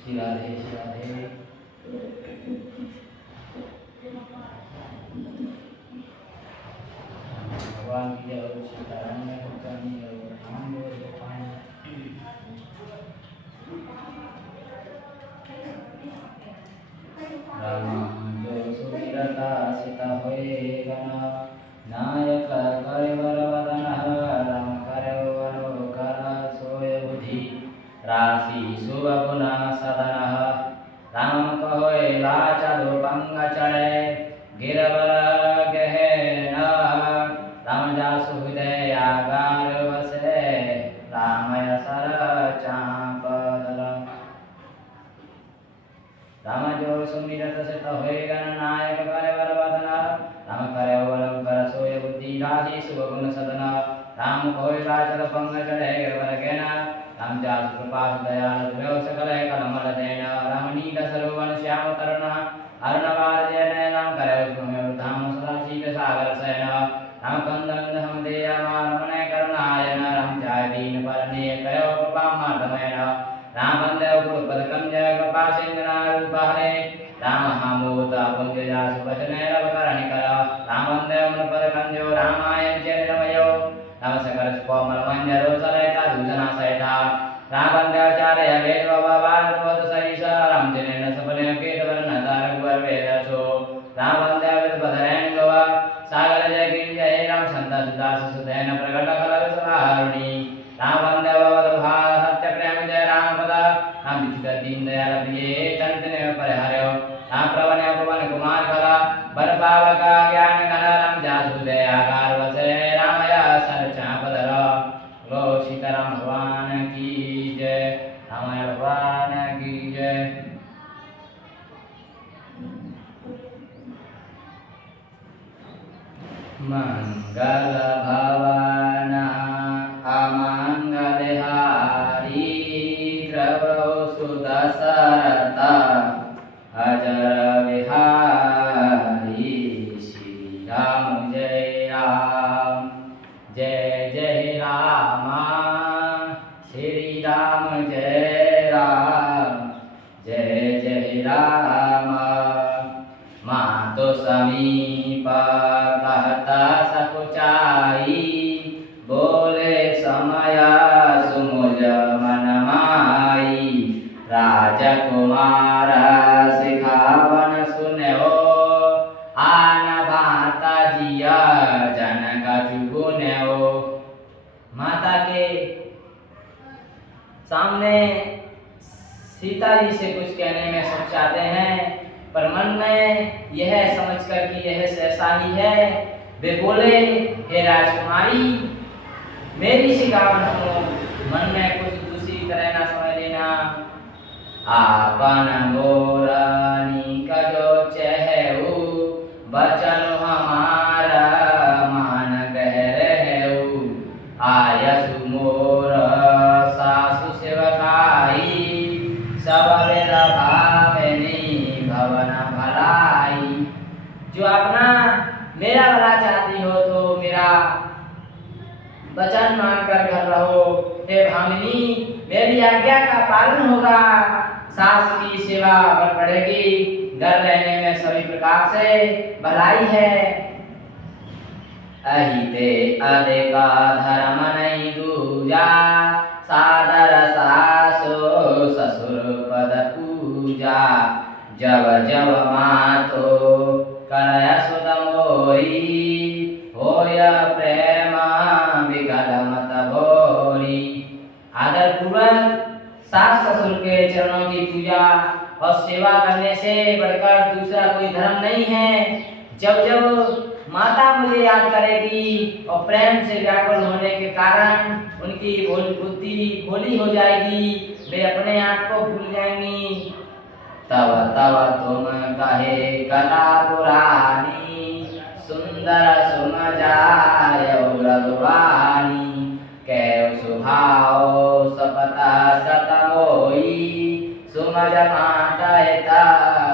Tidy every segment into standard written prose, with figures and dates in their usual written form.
श्री राधे श्री राधे। भगवान की जय हो, सीताराम ने हुक्म और राम बोल भगवान। राम जो सुमिरता सिता होए गना, नायक करिवर वदन राम करवर कर सोय बुद्धि, राशि शुभ गुण सदन राम कहोय लाचलो पंग चढ़े, गिरवर गहन राम जासु हृदय आगार वसे, रामय सर चाप धर। राम जो सुमिरत सित होए गण, नायक करिवर वदन राम करवर कर सोय बुद्धि, राशि शुभ गुण सदन राम कहोय लाचल पंग चढ़े, गिरवर गहन राम जासु कृपा दयाल द्रव सकल कलमल देन, राम नील सरोवन श्याम तरुण अर्णवार जैन, राम करे सुमेरु धाम सदा शीत सागर शयन, राम कंदन हम देय रमण करुणायन, राम चाय दीन परने कयो कृपा माधमयन, राम बंदे गुरुपद कंज कृपा सिंधना रूप हरे, राम हामोता पुंज जासु वचन रव करनि कर, राम बंदे मुनपद कंजो रामायण चरितमयो, राम सकल कोमल मंजरो सलयता दूषणा सहिता, राम बंदाचार्य वेद बाबाल रोध सहिष, राम जनेन सपने केत वर्ण रघुवर वेद सो, राम बंदे विद बधरैन गवा सागर जय गिरि जय, राम संत सुदास सुधैन प्रकट कलर सहारुणी, राम बंदे भवद भाल सत्य प्रेम जय राम पद, राम विचित दीन दयाल प्रिय तन परिहर्यो, राम प्रवन पवन कुमार कला बर पावक ज्ञान घन, राम जासु दयागार वसे, रामय सर चाप धर। लो सीताराम भगवान की जय, रामाय भगवान की जय। मंगल भवन अमंगल हारी, द्रवौ सुदशरथ अजर बिहारी, श्री राम जय राम जय जय राम, श्री राम जय राम जय जय राम। माँ तो समीप कहता सकुचाई, बोले समय सुमुझ मन माई, राजकुमार सिखावन सुनो, आन भाता जिया जनक चुगुनो। माता के सामने सीता जी से कुछ कहने में सोचाते हैं, पर मन में यह समझकर कि यह ऐसा ही है, वे बोले हे राजकुमारी मेरी सिखावन सुनो, मन में कुछ दूसरी तरह ना समझ लेना। आपन मोरानी का जो चहु, बचन हमारा मान कह रहु, आयसु मोर सासु सेवकाई, सब वेद भावनी भवन भलाई। जो अपना मेरा भला चाहती हो तो मेरा वचन मानकर घर रहो, हे भामिनी मेरी आज्ञा का पालन होगा, सास की सेवा कर पड़ेगी, घर रहने में सभी प्रकार से भलाई है। अहिते अधिका धर्म नहीं दूजा, सादर सासो ससुर पद पूजा, जब जब मातो करय सुध मोरी, होय प्रेम विकल मत भोरी। आदर पूर्वक सास ससुर के चरणों की पूजा और सेवा करने से बढ़कर दूसरा कोई धर्म नहीं है। जब जब माता मुझे याद करेगी और प्रेम से व्याकुल होने के कारण उनकी बुद्धि भोली हो जाएगी, वे अपने आप को भूल जाएंगी। तब तब तुम कहे कथा पुरानी, सुंदर सुन जाय रघुवाणी, कैव सुभाव सपता सतमोई, सुमज माता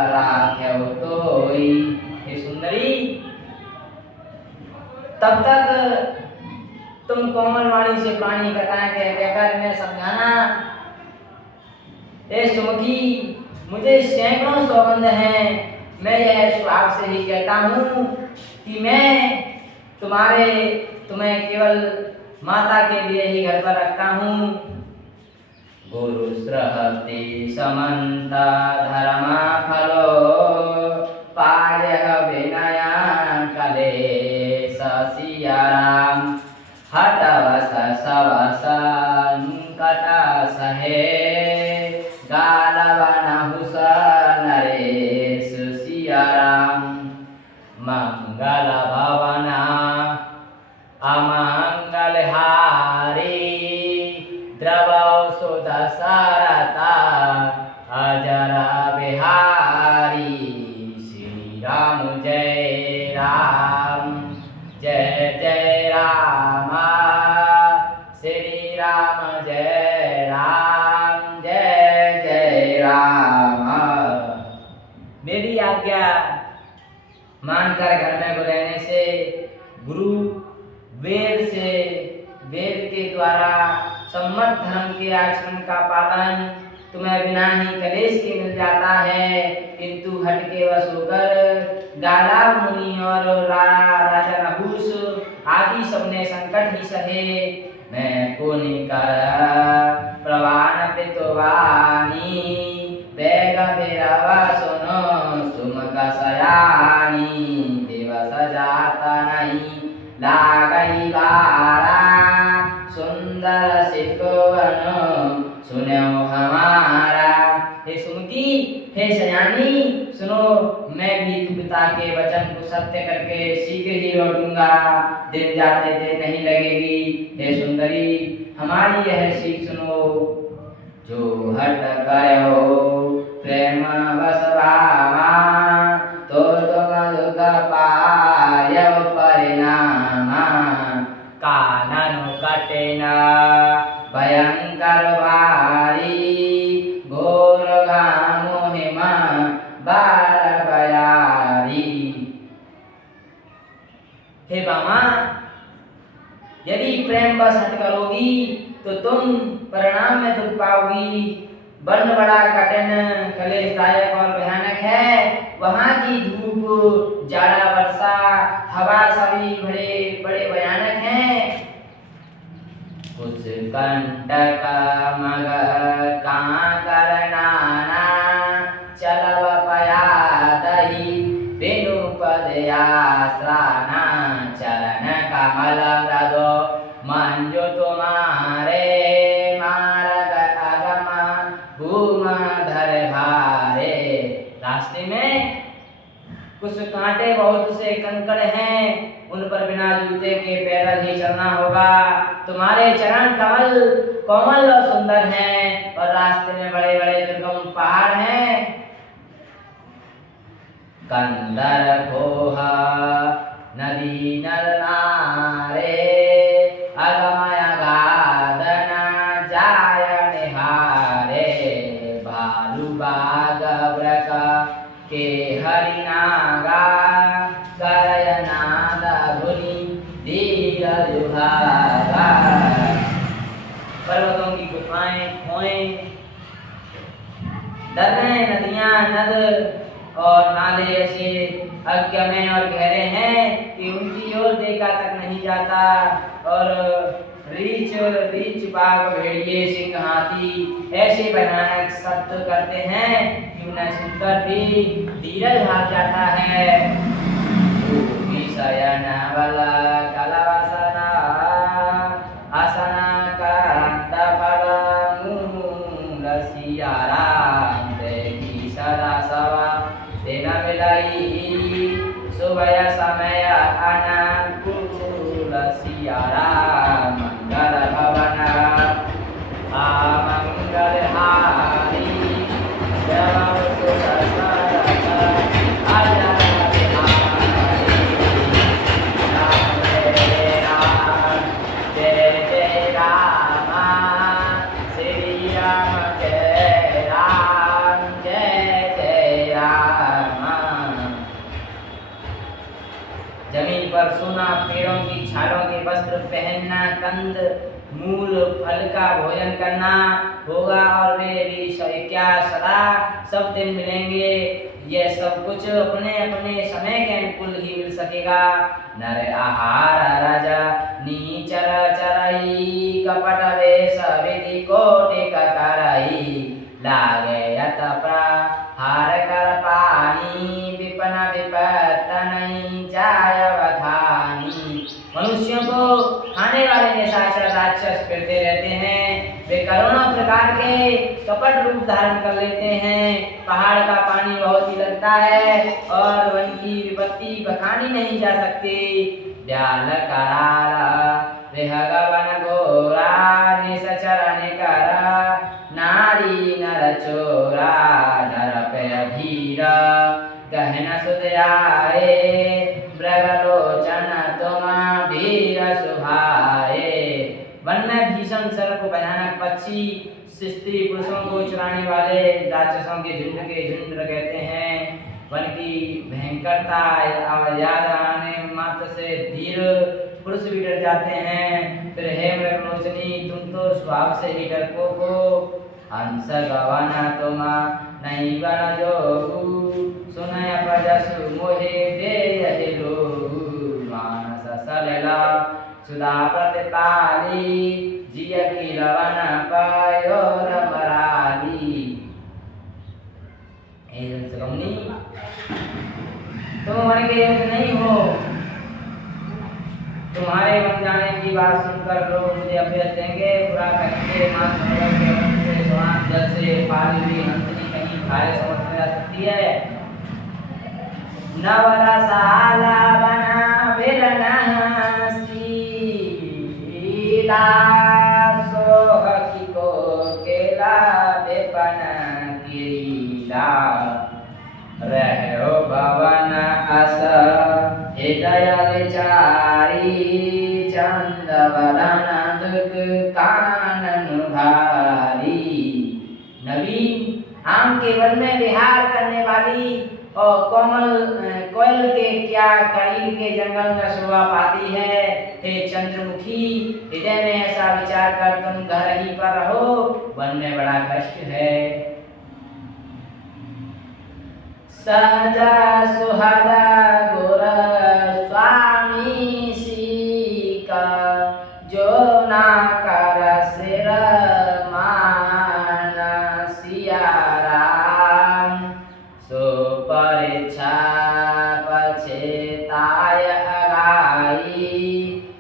राख्यव तोई। हे सुंदरी तब तक तुम कोमल वाणी से पानी कटाए कहकर इन्हें समझाना। ए सुमुखी, मुझे सैकड़ों सौगंध हैं, मैं यह स्वाग से ही कहता हूँ कि मैं तुम्हें केवल माता के लिए ही घर पर रखता हूँ। गुरु स्रहति समन्ता धर्मा फलो पायः विनया कले सियाराम हटवस सवस निकट सहे गालवन हुस नरेश सियाराम मंगल भवना अमंगल हारी द्रवौ सुध सरता अजरा बिहारी श्री राम जय राम जय जय राम श्री राम जय राम जय जय राम। मेरी आज्ञा मानकर घर में रहने से गुरु वेद के द्वारा सम्मत धर्म के आचरण का पालन तुम्हें बिना ही कलेश के मिल जाता है, किंतु हट के वश होकर गालाव मुनि और राजा नहुस आदि सबने संकट ही सहे। मैं पुनि कर प्रवान पितुवानी बेग बिरव सुनो सुमक सयानी दिवस जाता नहीं लागई बारा सुंदर सिकोवन सुनो हमारा। हे सुमति, हे सयानी, सुनो, मैं भी पिता के वचन को सत्य करके शीघ्र ही लौटूंगा, दिन जाते देर नहीं लगेगी। हे सुंदरी, हमारी यह सीख सुनो। जो हट करो प्रेम बस भावा तो तुम दुख पायव परिणाम कानन कटेना भयंकर भारी घोर घामो हिमा बार बयारी। हे बामा, यदि प्रेम बस हट करोगी तो तुम परिणाम में दुख पाओगी। वर्ण बड़ा कठिन कलेशदायक और भयानक है। वहाँ की धूप, जाड़ा, वर्षा, हवा सभी बड़े बड़े भयानक हैं। उस कंटक मग कांकर नाना चलव पया दही बिनु पदयास्त्राना चरण कमल मृदो मंजु तुम्हारे मार्ग अगम भूम धर भारे। रास्ते में कुछ कांटे, बहुत से कंकड़ हैं, उन पर बिना जूते के पैदल ही चलना होगा। तुम्हारे चरण कमल कोमल और सुंदर हैं और रास्ते में बड़े बड़े दुर्गम पहाड़ हैं। कंदर खोहा नदी नर नारे अगमय गादना जाय निहारे भालू बाग व्रक के हरिनागा करयनाद धुनि धीर जुहागा। पर्वतों की गुफाएं, खोएं, दर्रे, नदियां, नद और नाले ऐसे अज्ञमय और गहरे हैं कि उनकी ओर देखा तक नहीं जाता। और रीछ बाघ, भेड़िए, सिंह, हाथी ऐसे भयानक शब्द करते हैं कि उन्हें सुनकर भी धीरज हार जाता है। शयन बल कलवसना आसना कांत फल मूल सियाराम देखी सदा सवा दिन मिलाई सुबह समय अनुकूल सियाराम मंगल भवन मंगल हारी जब सुख सरत आजा जमीन पर सोना, पेड़ों की छालों के वस्त्र पहनना, कंद मूल फल का भोजन करना होगा और वे भी क्या सदा सब दिन मिलेंगे। यह सब कुछ अपने अपने समय के अनुकूल ही मिल सकेगा। नर आहार राजा नीचर चरई कपट वेश विधि कोटि कराई लागे यत प्रहार कर पानी विपन विपत नहीं जाय बखानी। मनुष्यों को खाने वाले निशाचर राक्षस फिरते रहते हैं। वे करोड़ों प्रकार के कपट रूप धारण कर लेते हैं। पहाड़ का पानी बहुत ही लगता है और वन की विपत्ति बखानी नहीं जा सकती। व्याल करारा विहगवन घोरा निशचर निकरा नारी नर चोरा नर पे धीर गहन सुदयाए मृगलोचन तुम धीर सुभाए। वन में भीषण सर्प भयानक पक्षी स्त्री पुरुषों को चुराने वाले राक्षसों के झुंड कहते हैं। वन की भयंकरता याद आने मात्र से धीर पुरुष भी डर जाते हैं। फिर हे मृगलोचनी तुम तो स्वभाव से ही डरपोक हो। हंस गवाना तुम नहीं बन जोगु सुनय प्रजसु मोहे दे यही लोगु। मानस सलिला सुधा प्रतिपाली जिय की लवन पायो रमराली। तुम वन के योग्य नहीं हो। तुम्हारे वन जाने की बात सुनकर लोग मुझे अभ्यस देंगे। बुरा कहेंगे मां सरोवर के वन से स्वान जल से पाली हुई हंसनी कहीं खाए समझ में आ सकती है। नवरसाला बना विरना सीला सोह की को केला बेपन कीला रहो भवन अस हृदय विचारी चंद वलन दुख कानन भारी। नवीन आम के वन में विहार करने वाली और कोयल के क्या करील के जंगल में शोभा पाती है। हे चंद्रमुखी हृदय में ऐसा विचार कर तुम घर ही पर रहो। वन में बड़ा कष्ट है। सहजा सुहदा गुर स्वामी सीका जो ना कर सिर मान सिया राम सो परीक्षा पछेताय अगाई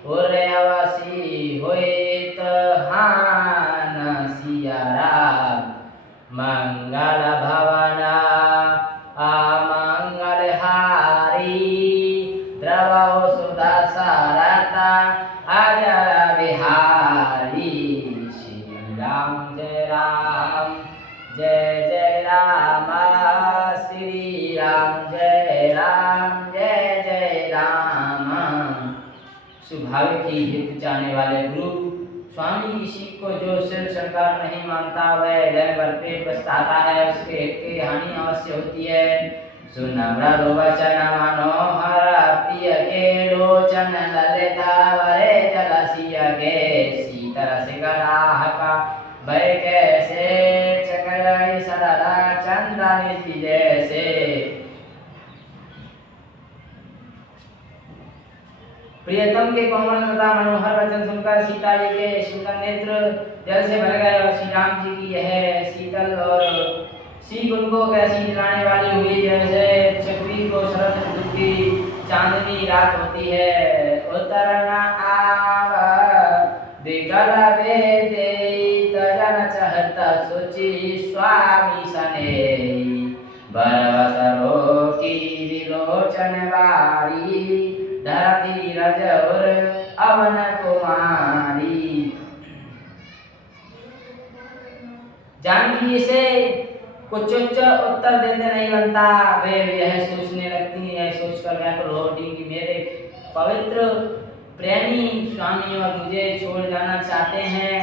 उर्वशी होइत हान सिया राम। मंगल भवना अमंगल हारी द्रव सुधा सारता अजर बिहारी। श्री राम जय राम जय जय राम श्री राम जय जय राम। स्वाभाविक ही हित चाहने वाले गुरु स्वामी की सीख को जो सिर सरकार नहीं मानता वह हृदय भर पेट पछताता है। उसके हित की हानि अवश्य होती है। सुनम्र वचन मनोहर प्रिय के लोचन ललिता वरे जलसिय के शीतल सिगराह का भय कैसे चकर सरला चंद्र जैसे। प्रियतम के कोमल तथा मनोहर वचन सुनकर सीता जी के सुंदर नेत्र जल से भर गए और श्री राम जी की यह शीतल और सीख उनको कैसी दिलाने वाली हुई जैसे चक्री को शरद ऋतु की चांदनी रात होती है। उतरना आव दिगल वेदे तजन चहता सोची स्वामी सने बरवसरो की विलोचन बारी धरती रजौर अवन कुमारी। जानकी से कुछ उत्तर देते नहीं बनता। वे यह सोचने लगती है, सोचकर व्याकुल हो उठी कि मेरे पवित्र प्रेमी स्वामी और मुझे छोड़ जाना चाहते हैं।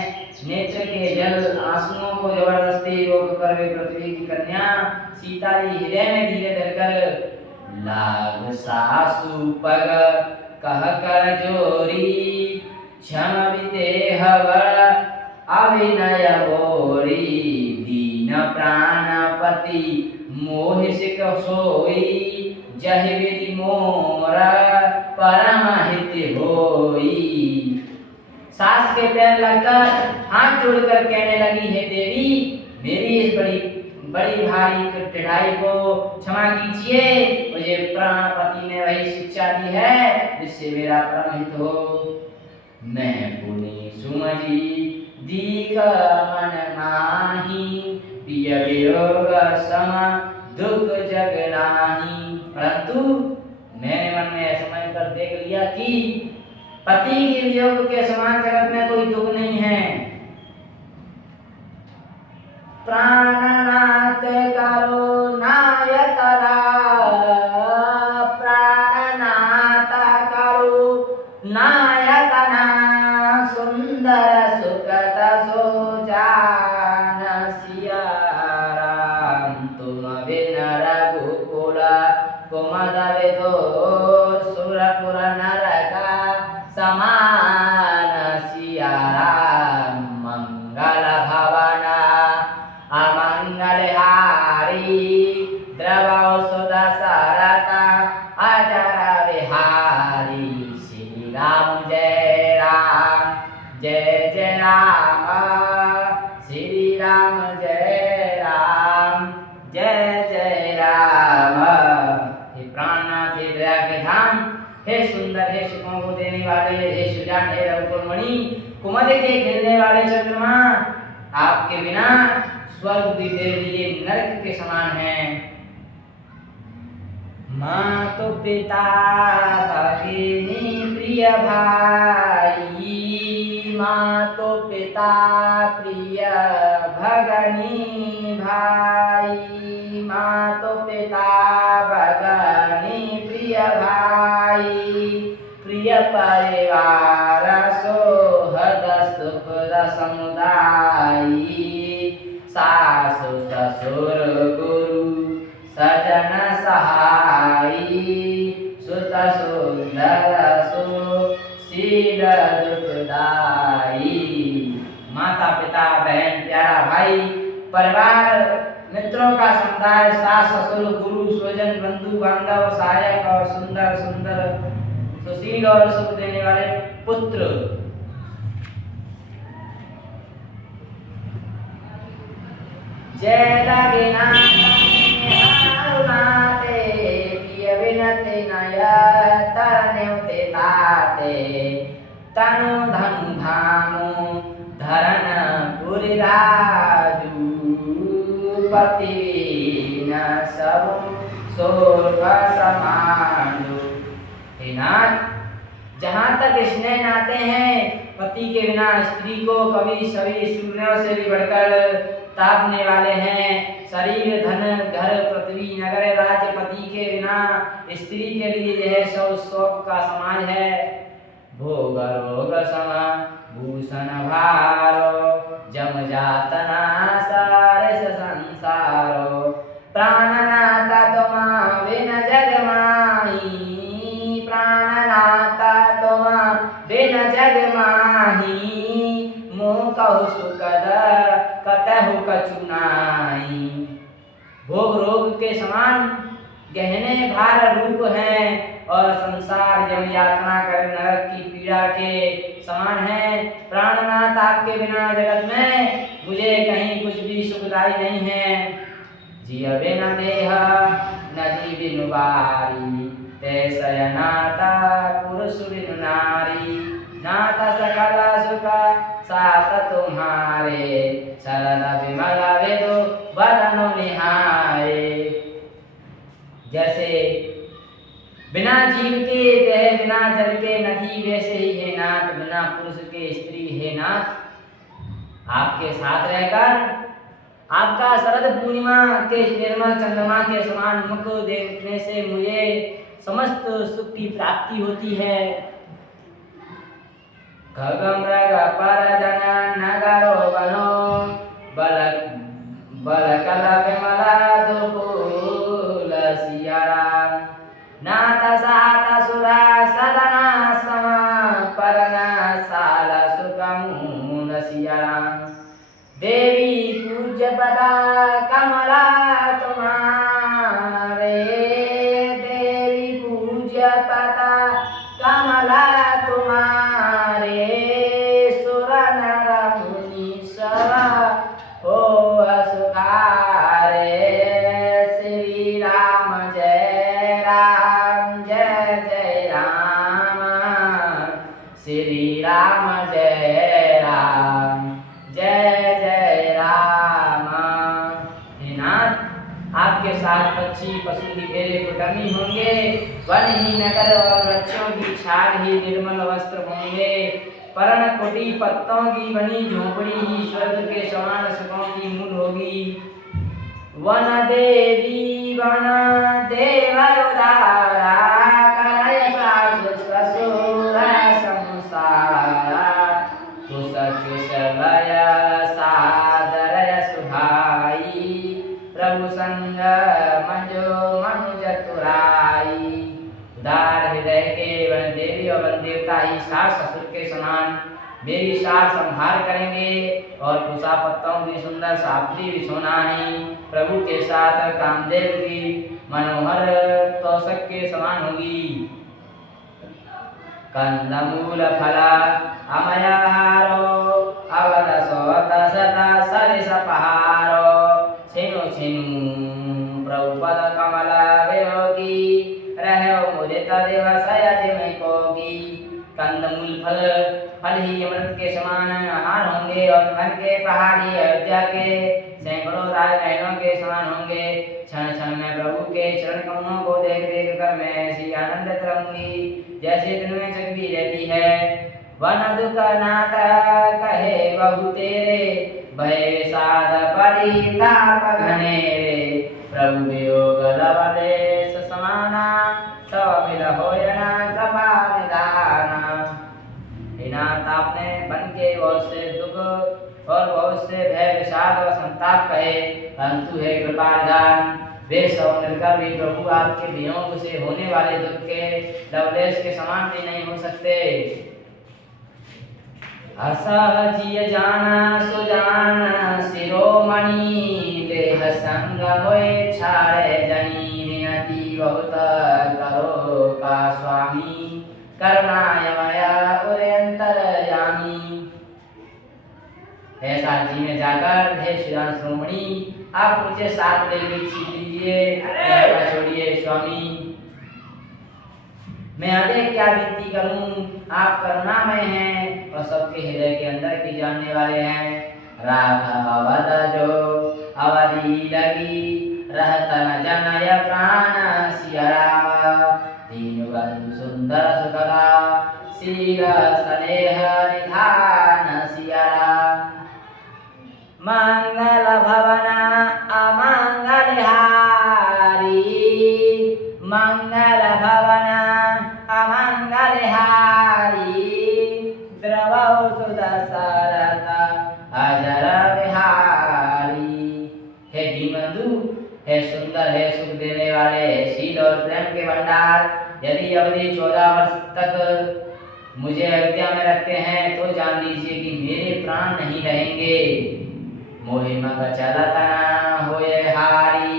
नेत्र के जल आंसुओं को जबरदस्ती रोक कर वे पृथ्वी की कन्या सीता जी हृदय में धीरे धरकर लाग सासु पग कह कर जोरी, क्षम विदेह बड़ अभिनय बोरी, दीन प्राणपति मोहि सिक सोई, जहि विधि मोरा परम हित होई। सास के पैर लगकर हाथ जोड़कर कहने लगी, हे देवी, मेरी इस बड़ी भारी कठिनाई को क्षमा कीजिए। मुझे प्राणपति ने वही शिक्षा दी है जिससे मेरा परम हित हो। मैं पुनि सुमति दीख मन माही, प्रिय वियोग सम दुख जग नाही। परंतु मैंने मन में समझ कर देख लिया कि पति के वियोग के समान जगत में कोई दुख नहीं है। प्राणनाथ करो नायतरा, प्राणनाथ करो नायतना, सुंदर सुखद सो जान सिया राम। तुम बिन रघुकुल कुमद विदो, सुरपुर नरका समान सिया राम। मंगल भवन अमंगल हारी, द्रवौ सुदशरथ अजर बिहारी। श्री राम जय राम, जय जय राम, श्री राम जय राम, जय जय राम। हे प्राणनाथ, हे दया के धाम, हे सुंदर, हे सुखों को देने वाले, हे सुजान, हे रघुकुल मणि, कुमद के खेलने वाले चंद्रमा, आपके बिना स्वर्ग भी मेरे लिए नरक के समान है। मातु पिता भगिनी प्रिय भाई, मातु पिता प्रिय भगनी भाई, मातु पिता भगनी प्रिय भाई, प्रिय परिवार सोहद सुख समुदायी। सासु ससुर गुरु सजन सहाई, सुत सुंदर सुशील दुखदाई। माता पिता बहन प्यारा भाई, परिवार मित्रों का समुदाय, सास ससुर गुरु स्वजन बंधु बांधव सहायक और सुंदर सुंदर सुशील और सुख देने वाले पुत्र। जय लगिना हारुनाते, प्रिय विनते नय तरनेउते ताते। तनु धनु धामु धरन पुरी राजू, पति न सब स्वर्ग समानु। हे नाथ, जहाँ तक स्नेह नाते हैं, पति के बिना स्त्री को कभी सभी सूर्यों से भी बढ़कर तापने वाले हैं। शरीर धन घर पृथ्वी नगर राज्य, पति के बिना स्त्री के लिए यह सब शोक का समान है। भोग रोग समा भूषण भारो, जम जातना सारे संसारो। प्राणनाथ तुम बिन जग माही, प्राणनाथ तुम बिन जग माही। मोह कहु सुखद कतहु कछु नाई। भोग रोग के समान गहने भार रूप हैं और संसार जम यातना कर नरक की पीड़ा के समान है। प्राणनाथ, आपके बिना जगत में मुझे कहीं कुछ भी सुखदाई नहीं है। जिय बिन देह नदी बिनु बारी, तैसय नाता पुरुष बिनु नारी। नाता सकल सुख साथ तुम्हारे, सरल विमल वेदो बदनो निहारे। जैसे बिना जीव के देह, बिना जल के नदी, वैसे ही है नाथ बिना पुरुष के स्त्री है नाथ। आपके साथ रहकर आपका शरद पूर्णिमा के निर्मल चंद्रमा के समान मुख देखने से मुझे समस्त सुख की प्राप्ति होती है। खगमृग परजन नगरो बनो, बल कल विमल दुकुल सिया राम। देवी पूज्य पदा कमला तुम्हारे, देवी पूज्य पदा कमला तुम्हारे, सुर नर मुनि सब हो असुखारे। श्री राम जय राम, जय जय राम, श्री राम जय राम, जय जय राम। हे नाथ, आपके साथ पक्षी पशु दिखेरे कुटुंबी होंगे, वन ही नगर और वृक्षों की छाल ही निर्मल वस्त्र होंगे, पर्ण कुटी पत्तों की बनी झोपड़ी ही स्वर्ग के समान सुखों की मूल होगी। वन देवी वन देव उदारा, करय सासु ससुर संसारा, कुश कुशलय सादरय सुहाई, प्रभु संग मंजो मनुज तुराई। उदार हृदय के वन देवी और वन देवता ही सास ससुर के समान मेरी सार संहार करेंगे, और कुशा पत्तों की सुंदर साफली बिछोना ही प्रभु के साथ कामदेव की मनोहर तोषक के समान होगी। कंदमूल फला अमयाहारो, अवध सोत सता सरिस पहारो, छिनु छिनु प्रभु पद कमल वियोगी, रहो मुदित दिवस अजिम कोगी। कंदमूल फल ही अमृत के समान आहार होंगे, और धन के पहाड़ी अयोध्या के सैकड़ों राजमहलों के समान होंगे। क्षण क्षण में प्रभु के चरण कमलों को देख देख कर मैं ऐसी आनंदित रहूंगी जैसे दिन में चकती रहती है। वन दुख नाथ कहे बहु तेरे, भय विषाद परिताप घनेरे, प्रभु वियोग लवलेश समाना, सब मिल होयना कृपा निधाना। हे नाथ, आपने वन के बहुत से दुख और बहुत से भय विषाद और संताप कहे, परंतु हे कृपा निधान, वे सब मिलकर भी प्रभु आपके वियोग से होने वाले दुख के लवलेश के समान भी नहीं हो सकते। असहजिय जाना सुजान शिरोमणि, देह संग मोय छाड़े जनी, विनती बहुत करो का स्वामी, करुणामय उरे अंतरयामी। ऐसा जी में जाकर हे सुजान शिरोमणि, आप मुझे साथ ले लीजिए, छोड़िए स्वामी। मैं अधिक क्या विनती करूं, आप करुणामय हैं और सबके हृदय के अंदर की जानने वाले हैं। राघव अवध जो अवधि लगी, रहत न जनय प्राण सिया राम, दीन बंधु सुंदर सुतला, शील स्नेह निधान सिया राम। मंगल भवन अमंगल हारी, मंगल भवन अमंगल हारी, द्रवौ सुदशरथ अजर विहारी। हे दीनबंधु, हे सुंदर, हे सुख देने वाले, शील और प्रेम के भंडार, यदि अवधि 14 वर्ष तक मुझे अयोध्या में रखते हैं तो जान लीजिए कि मेरे प्राण नहीं रहेंगे। मोहि मग चलतना होए हारी,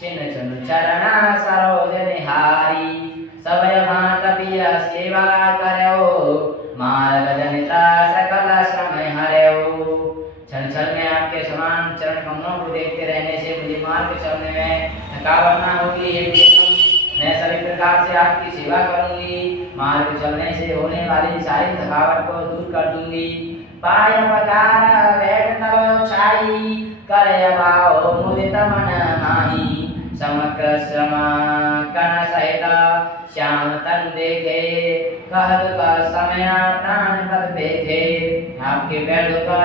छिन छिन चरणा सरोज निहारी, सबय भांत पिय सेवा करयो, मार्ग जनिता सकल श्रम हरयो। क्षण क्षण में आपके समान चरण कमलों को देखते रहने से मुझे मार्ग चलने में थकावट न होगी। मैं सभी प्रकार से आपकी सेवा करूंगी, मार्ग चलने से होने वाली सारी थकावट को दूर कर दूंगी। पाय पकार बैठ तरो छाई, करय बाओ मुदित मन माही, समग्र श्रम कन सहित श्याम तन देखे, कहत का समय प्राण पद देखे। आपके पैर धोकर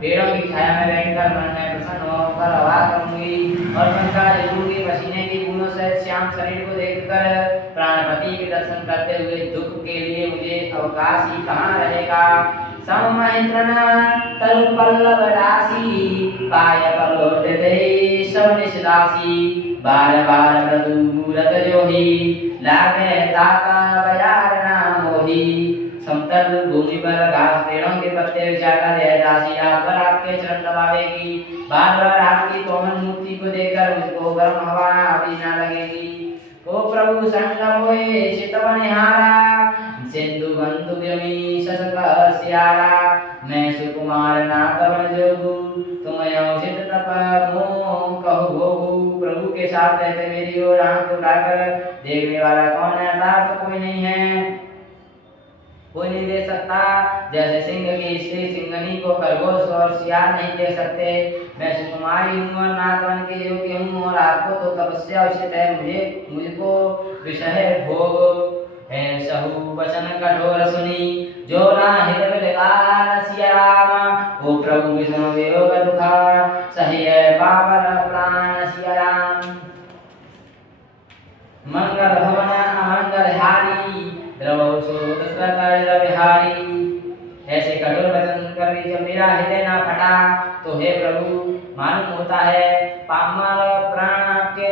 पेड़ों की छाया में बैठकर मन में प्रसन्न होकर हवा करूंगी, और मन का जरूरी पसीने की बूंदों से श्याम शरीर को देखकर प्राणपति के दर्शन करते हुए दुख के लिए मुझे अवकाश ही कहाँ रहेगा। सममहित्रन तरु पल्लव राशि, पाय पलोटते सब निशदासी, बार बार मृदु मूरत जोही, लागे ताका बयार ना मोही, समतल भूमि पर घास पेड़ों के पत्ते बिछाकर यह दासी रात भर आपके चरण दबावेगी। बार बार आपकी कोमल मूर्ति को देखकर मुझको गर्म हवा भी न लगेगी। ओ प्रभु संग मोए चितवन हारा, सिंधु बंधु यमी शशक सियारा। मैं सुकुमार नाथवन जोगु, तुम चित तप मोह कहो भोगु। प्रभु के साथ रहते मेरी ओर आंख उठाकर देखने वाला कौन है? अर्थात कोई नहीं है, कोई नहीं दे सकता। जैसे सिंह की स्त्री सिंगनी को खरगोश और सियार नहीं दे सकते, मैं सुकुमारी हूँ और नाथवन के योग्य हूँ, और आपको तो तपस्या उचित है, मुझको विषय भोग है। सहु वचन कठोर सुनी, जो ना हृदय लगा सिया राम। ओ प्रभु विष्णु वियोग दुखा, सही है पावन प्राण सिया राम। मंगल भवन अमंगल हारी, द्रव शोध बिहारी। ऐसे कठोर वचन सुनकर भी जब मेरा हृदय ना फटा, तो हे प्रभु मालूम होता है पामर प्राण आपके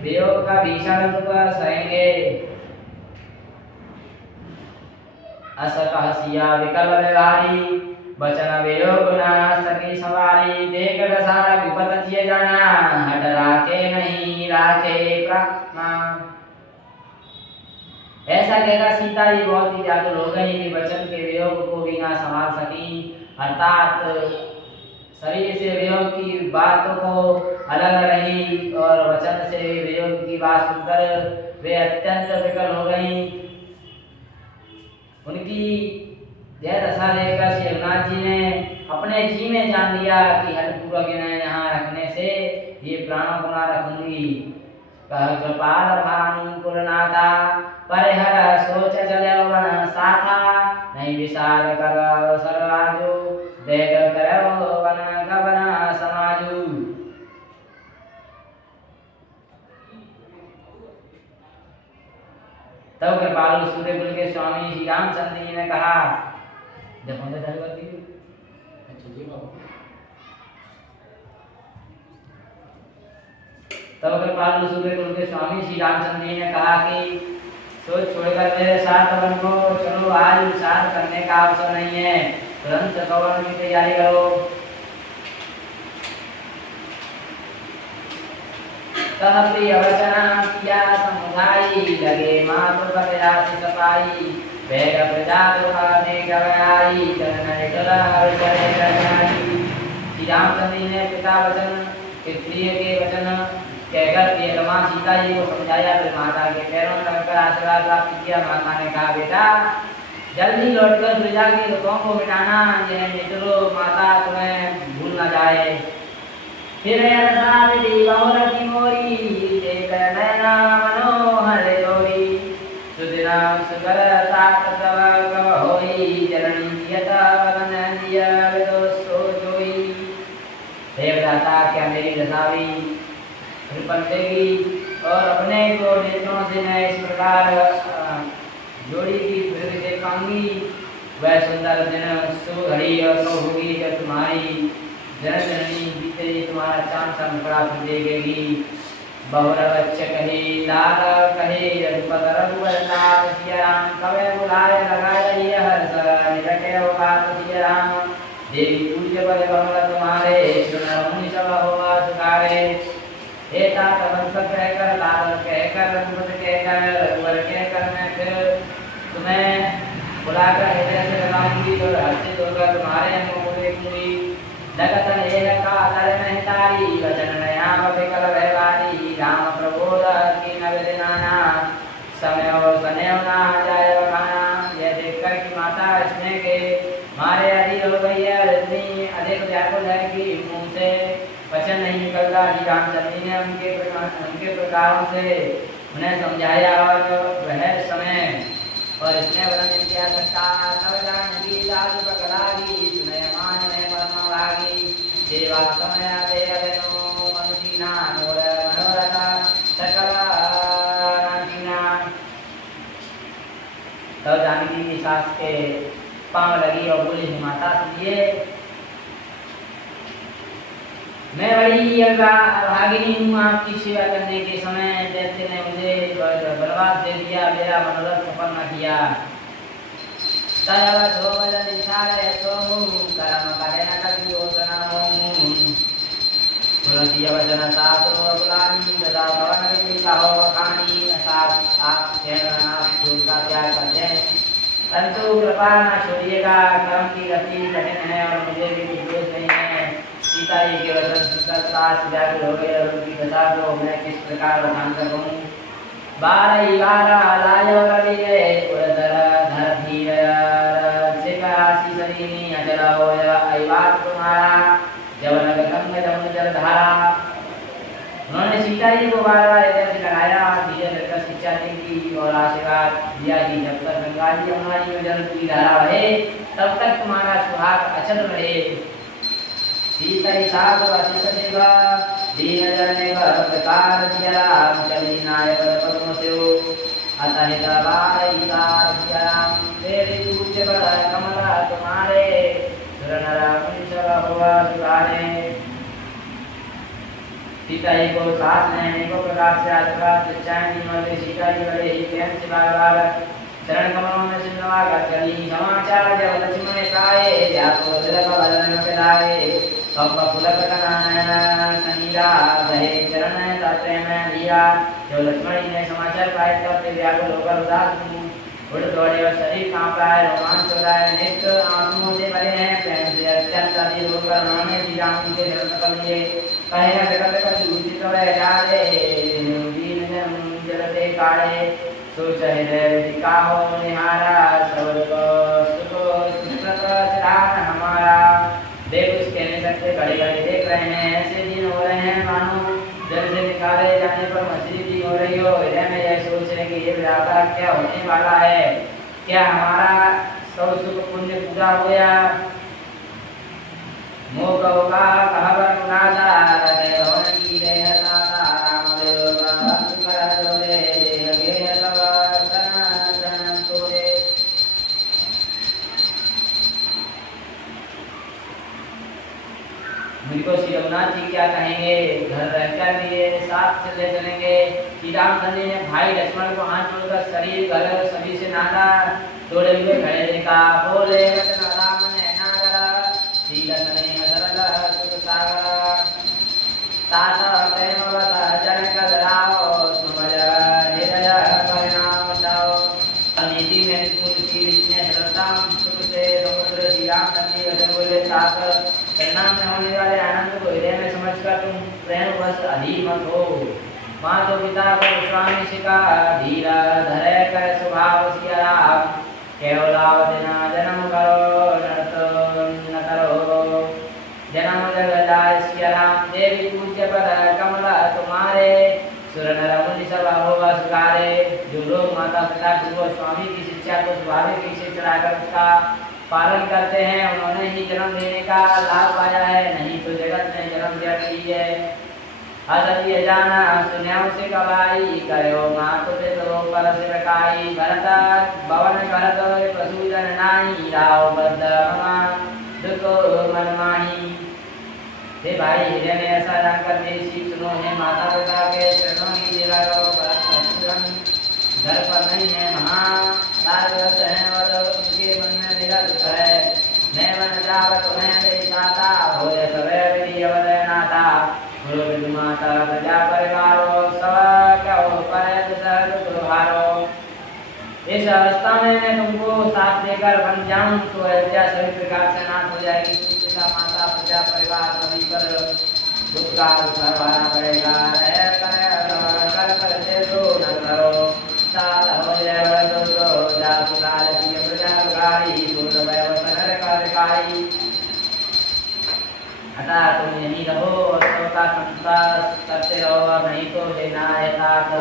वियोग का भीषण दुख सहेंगे। अस कहसिया विकल व्यवहारी, वचन वियोग ना सकी सवारी। देख दशा रघुपत जिय जाना, हट राखे नहीं राखे प्राण। ऐसा कहकर सीता जी बहुत ही व्याकुल हो गई कि वचन के वियोग को भी ना संभाल सकी। अर्थात शरीर से वियोग की बातों को अलग रही, और वचन से वियोग की बात सुनकर वे अत्यंत विकल हो गई। उनकी यह दशा देखकर श्री रघुनाथ जी ने अपने जी में जान लिया कि हठपूर्वक इन्हें यहाँ रखने से ये प्राणों को ना रखूंगी। कह कृपाल भानु कुलनाथा, परिहर सोच चले वन साथा। नहीं विचार कर सर्वाजो, देख करो वन कवन समाजू। तब कृपालु सूर्यकुल के स्वामी श्री रामचंद्र जी ने कहा, तब कृपालु सूर्यकुल के स्वामी श्री रामचंद्र जी ने कहा कि सोच छोड़कर मेरे साथ वन को चलो, आज विचार करने का अवसर नहीं है, तुरंत कवन की तैयारी करो। तह प्रिय वचन किया समुदायी, लगे मातु कपिरासि सपाई। वेग प्रजा दुखा देख आई, जनन निकला विचरे रचनाई। श्री रामचंद्र जी ने पिता वचन के प्रिय के वचन कहकर प्रियतमा सीता जी को समझाया। फिर माता के पैरों में लगकर आशीर्वाद प्राप्त किया। माता ने कहा, बेटा जल्दी लौटकर प्रजा के दुखों को मिटाना, यह मित्रो माता तुम्हें भूल न जाए। फिर बहुर की मोरी, देख नैना मनोहर जोरी। सुदिना सुकर तात तव कब होई, जननी यत वदन दिय विदोषो जोई। हे विधाता, क्या मेरी दशा भी पलटेगी? और अपने को नेत्रों से मैं इस प्रकार जोड़ी की फिर देख पाऊंगी। वह सुंदर दिन सुघड़ी और तो होगी जब तुम्हारी जननी बीते तुम्हारा चांद सा मुखड़ा फिर देखेगी। बहुर बच्चे कहे लाल कहे रघुपत रघुवर नाथ सिया राम। कवे बुलाए लगाए ये हर्ष, निकटे हो बात सिया राम। देवी पूज्य बल बंगला तुम्हारे, सुन मुनि सब होगा सुखारे। हे तात वंश कहकर, लाल कहकर, रघुपत कहकर, रघुवर कहकर मैं फिर तुम्हें बुलाकर हृदय से लगाऊंगी और हर्षित होकर तुम्हारे अंगों को देखूंगी। लगतन एक कातर में तारी, वचन नया विकल व्यवहारी। राम प्रबोध की नगर नाना, समय और सनेव ना जाए बखाना। यह देखकर कि माता स्नेह के मारे अधीर हो गई है, इतनी अधिक व्याकुल है कि मुंह से वचन नहीं निकलता। श्री रामचंद्र ने उनके प्रकारों से उन्हें समझाया, और वह समय और इसने वर्णन किया सकता। तब जानकी साधु पकड़ागी, सुनय मान में परम भागी। देवा समय दे अभिनो मनुषीना, मोर मनोरथ सकल राजीना। तब जानकी की सास के पांव लगी और बोली, माता सुनिए, मैं बड़ी भागिनी हूँ। आपकी सेवा करने के समय दैत्य ने मुझे वनवास दे दिया, मेरा मनोरथ सफल न किया। तयवधो वदनिषादय सोमुं करम कठिन कवियोसनमुं तुलसी वचन सासुर गुलामी ददा भवन विकाहो खानी सास आप कहना दूसरा त्याग करते हैं परंतु कृपा न छोड़िएगा कर्म की गति कठिन है और मुझे भी कुछ दोष नहीं है सीता जी के वचन सुनकर सास व्याकुल हो गए और उनकी दशा को मैं किस प्रकार बखान सकूं बारही बारा लायो रवि गए उदर धर धीर शिकासी सरीनी अचल हो अयवात तुम्हारा जवन गंग जमुन जल धारा उन्होंने सीता जी को बार बार ऐसे लगाया धीरे धीरे शिक्षा दी और आशीर्वाद दिया कि जब तक गंगा जी यमुना जी में जल की धारा रहे तब तक तुम्हारा सुहाग अचल रहे सीता जी साधु अतिश देवा दीन जन प्रकार दिया राम चली नाय पर पद्म सेव अतः तबाई तार दिया राम तेरी पूज्य पर कमला तुम्हारे सुरनरा मुनिशर हुआ सुधारे सीता जी को सास ने अनेकों प्रकार से आशीर्वाद चैन दी वाले सीता जी बड़े ही प्रेम से बार बार शरण कमलों में सिंधवा कर चली समाचार जब लक्ष्मण काए जाको तिलक बदन में लाए कप पुलक कनन सनीरा रहे चरण ताते में लिया जो लक्ष्मण जी ने समाचार पाए तब ते व्याकुल होकर उदास उड़ दौड़े और शरीर कांप रहा है रोमांच हो रहा है नेत्र आंसुओं से भरे हैं प्रेम से अत्यंत अधीर होकर उन्होंने श्री राम जी के शरण पकड़ लिए कहे न जगत कछु उचित वह जाले दीन जन जलते काढ़े सोच हृदय काहो निहारा सब सुख सुकृत सिधान हमारा देख कुछ कह नहीं सकते घड़ी घड़ी देख रहे हैं ऐसे दिन हो रहे हैं मानो जल से निकाले जाने पर मछली भी हो रही हो हृदय में यह सोच रहे कि ये विधाता क्या होने वाला है क्या हमारा सब सुख पुण्य पूरा हो गया मोका का कहवर नादा रहे भवन की देहता राम देव भक्त कर जोरे देह के तव तन तोरे मुझको श्री रघुनाथ जी क्या कहेंगे घर रहकर भी ये साथ से ले चलेंगे श्री रामचंद्र ने भाई लक्ष्मण को हाथ जोड़कर शरीर घर सभी से नादा जोड़े हुए खड़े देखा बोले वचन राम ने नागर श्री लक्ष्मण ताता प्रेम वद जनक दराओ सुमज हृदय परिणाम जाओ नीति में तुलसी लिखने सरलताम सुख से समुद्र श्री रामचंद्र वचन बोले तात परिणाम में होने वाले आनंद को हृदय में समझकर तुम प्रेम वश अधीर मत हो मातो पिता को स्वामी शिका धीरा धरे कर स्वभाव सिया केवलावतिना जन्म करो नर्त न करो जन्म जगदाय सिया राम देवी पूज्य पद कमला तुम्हारे सुर नर मुनि सब होगा सुधारे जो लोग माता पिता गुरु स्वामी की शिक्षा को स्वाभाविक रूप से चलाकर उसका पालन करते हैं उन्होंने ही जन्म देने का लाभ पाया है नहीं तो जगत में जन्म दिया ही है असत्य जाना सुन्याओं से कबाई करो मातो पे तो पर से रखाई भरत भवन भरत पशु जन नाई राव बद्ध दुख मन माही हे भाई हृदय में ऐसा जानकर मेरी सीख सुनो है माता पिता के चरणों की सेवा करो घर पर नहीं है महाराज है और उनके मन में मेरा दुख है मैं मन जावत मैं तेरी साता भोले सवे विधि अवदय नाथा गुरु विदु माता प्रजा परिवारो सब कहो पर दुर्भारो इस अवस्था में मैं तुमको साथ देकर बन जाऊं तो अयोध्या सभी प्रकार से नाश हो जाएगी पिता माता प्रजा परिवार सभी पर दुख का उठाना पड़ेगा कर से तो न करो साथ हो जाए तो जा सुधार की प्रजा गाड़ी दूर व्यवसाय कार्यकारी अतः तुम यहीं रहो और सबका संस्कार करते रहो नहीं तो लेना है साथ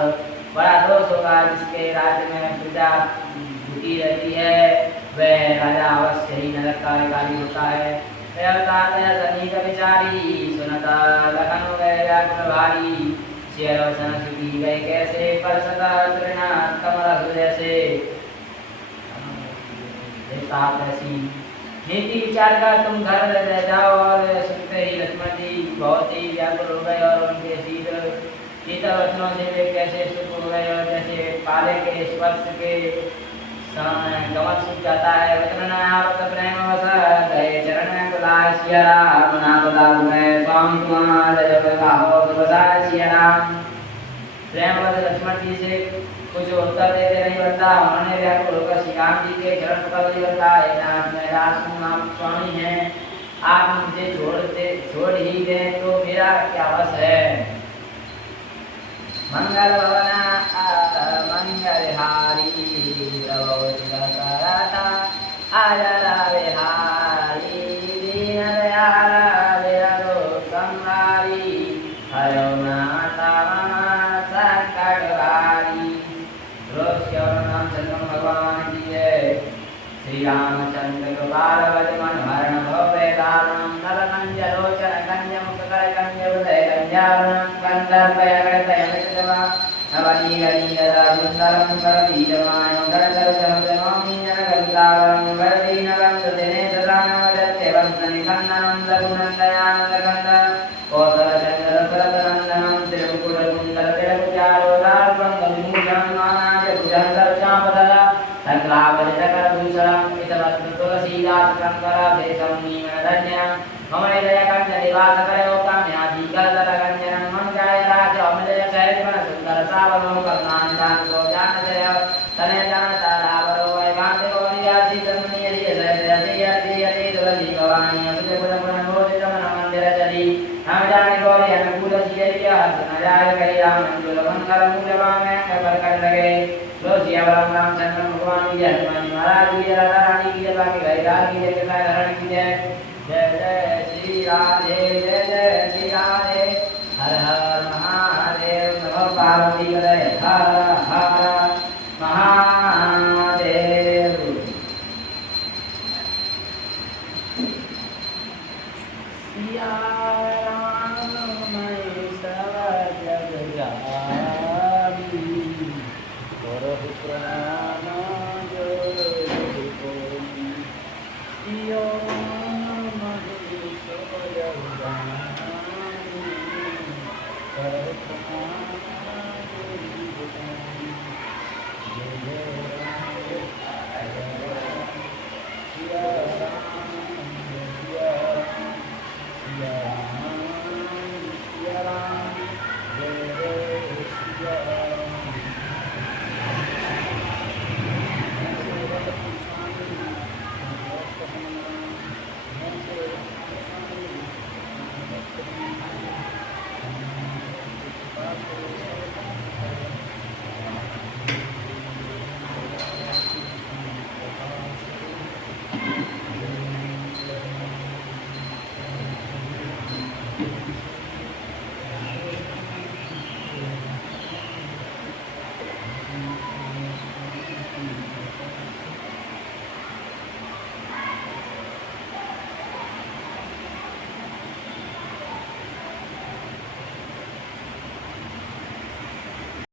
बड़ा दोष होगा जिसके राज्य में प्रजा भूखी रहती है वह राजा अवश्य ही नरक का अधिकारी होता है सनी का विचारी सुनता लखन गया भारी शेरवसन सुखी गए कैसे पर सदा त्रिनाथ कमल हृदय से ऐसी नीति विचार कर तुम घर रह जाओ और सुनते ही लक्ष्मण जी बहुत ही व्याकुल हो गए और उनके शीतल वचनों से वे कैसे सुख हो गए और जैसे पाले के स्पर्श के कमल सूख जाता है। वचन आवत प्रेम वस गए चरण कुलाय सिया राम नाम दास में स्वामी तुम्हारे जब गाहो सुबदाय सिया राम। प्रेम वस लक्ष्मण जी से कुछ उत्तर देते नहीं बनता। उन्होंने व्याकुल होकर श्री राम जी के चरण पकड़ लिए बनता। एक नाथ में दास हूँ आप स्वामी हैं, आप मुझे छोड़ ही दें तो मेरा क्या वश है। मंगल भवना मंगलहारी करता आजरा बिहारी दीन दयाल दयालो संहारी हरो नाथा संकटहारी। रामचंद्र भगवान की जय। श्री रामचंद्र कृपाल मन हरण भव्य कारणम नल कंज लोचन कंज मुख कर कंज हृदय कंजारणम कंदर्पय करतय मित्रवा नवनीगनीयदा सुंदरम करवीरमायं गणकर शब्दमामि नरगरुतावरं वरदीनवं सुदिने ददानवदत्ते वंशनिकन्दनं लघुनन्दयानन्दकन्द कौसलचन्द्र भरतनन्दनं त्रिपुकुटकुण्डलतिलकुचारोदार्पङ्गविभूषणं नानाजभुजं सर्वचापदला संक्लावजटकरभूषणं पितवत्तुलसीदासकङ्कर देशं ममैलयकण्ठनिवासकरयो काम्याधिकल्लरकञ्जनं मङ्गाय राज अमलय शैलवन सुन्दर सावरो करुणानिधानो जानजय तनय जानतारावरो वैवान्तिको नियासीतन्नियरियजयजयजयजयजय तुलसी भवानी अमृतपुरपुरनोदितमनमन्दिरचरी नामजानि गौरी अनुकूलशियरिय हर्षनजाय कैरामञ्जुलमङ्गलमूलवामयङ्करकण्डके तुलसीवरं रामचंद्र भगवान की जय। हनुमान महाराज की जय। राधा रानी की जय। बाकी गैराज की जय। धरण की जय। जय जय श्री राधे जय जय श्री राधे। हर हर महादेव नमो पार्वती हर हर महादेव।